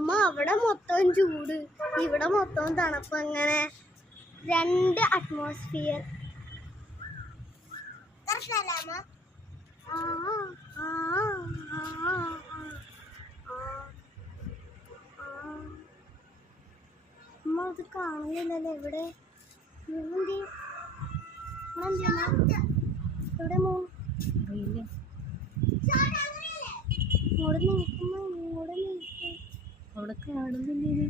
അമ്മ അവിടെ മൊത്തം ചൂട്, ഇവിടെ മൊത്തം തണുപ്പ്. അങ്ങനെ രണ്ട് അറ്റ്മോസ്ഫിയർ. അമ്മ അത് കാണുന്നില്ലല്ലോ. എവിടെ എവിടെ അറിയില്ലേ? ഇങ്ങോട്ട് നീക്കുമ്പോ ഇങ്ങോട്ട് നീക്കും. അവിടെ കാണുന്നില്ലേ?